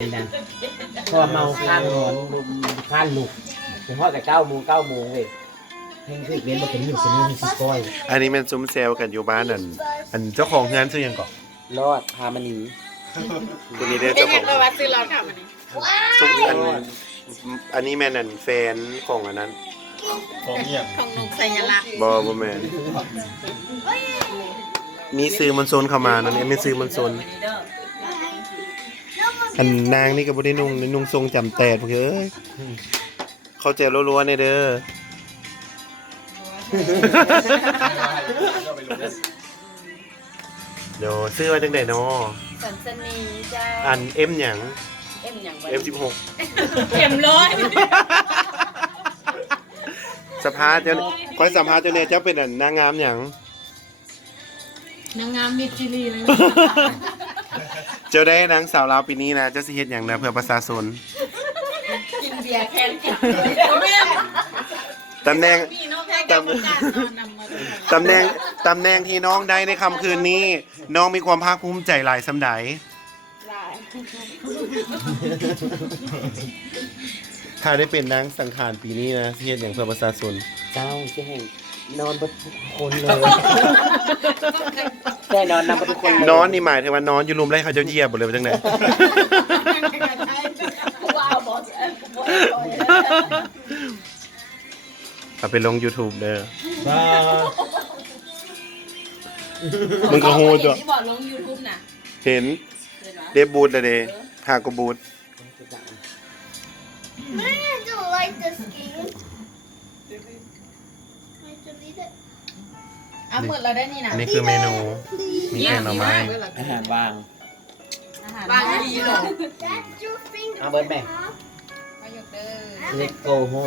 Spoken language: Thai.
นะพอเมาข้างนอนข้างลุกถึงฮอดแต่9 โมงเว้ยเพ่งคือเล่นมาเป็นหินเป็นหินสิก้อย อันนี้มันซุ้มเซลกันอยู่บ้านนั่นอันเจ้าของงานชื่อหยังก่อน รอดพามานี คนนี้เด้อ เป็น เจ้าข ยั อง ง ไงวะซื้อร้อนค่ะวันนี้ ซุ้มอันนี้แม่นอันแฟนของอันนั้น ของนงสัญลักษณ์ บ่แม่นมีซื้อมันโซนเข้ามานั่นนี่มีซื้อมันโซนอันนางนี่ก็บ่ได้นุ่งทรงจำแตดพวกเอ้ยเข้าใจรัวๆในเด้อเดี๋ยวซื้อไว้จังได๋เนาะ สันสนีจ้า อัน M หยัง เอ็มอย่าง M16 เอ็มร้อย สภาเจ้าคอยสัมภาษณ์เจ้าเนี่ยเจ้าเป็นอันนางงามหยัง นางงามมิตรจิรีเลย เจ้าได้นางสาวลาวปีนี้นะเจ้าสิเฮ็ดหยังนะเพื่อประชาชน กินเบียร์แค่นี้แม่ ตำแหน่ง มีน้องแค่กับการนอนนำมาด้วย ตำแหน่งที่น้องได้ในค่ำคืนนี้ น้องมีความภาคภูมิใจหลายสำใด หลาย ถ้าได้เป็นนางสังขารปีนี้นะสิเฮ็ดหยังเพื่อประชาชน เจ้าจะให้นอนบนทุกคนเลยแน่นอนนำบนทุกคนเลย นอนนี่หมายถึงว่านอนอยู่รุมไร่เขาเจ้าเหยียบบ่เลยว่าจังได๋ ว้าวบอสแอมบอส เอาไปลง YouTube เด้อ บ้า มึงก็ฮู้จ้ะ ที่บอกลง YouTube น่ะ เห็นเดบูดแล้วเด้หากก็บูด I don't like this game. I delete it. เอาหมดเราได้นี่นะ อันนี้คือเมนูมีแกงหน่อไม้ อาหารวาง วางดีหรอ That's your finger. เอาเบิร์ดแม่ huh? มายกเด้อ Let's go home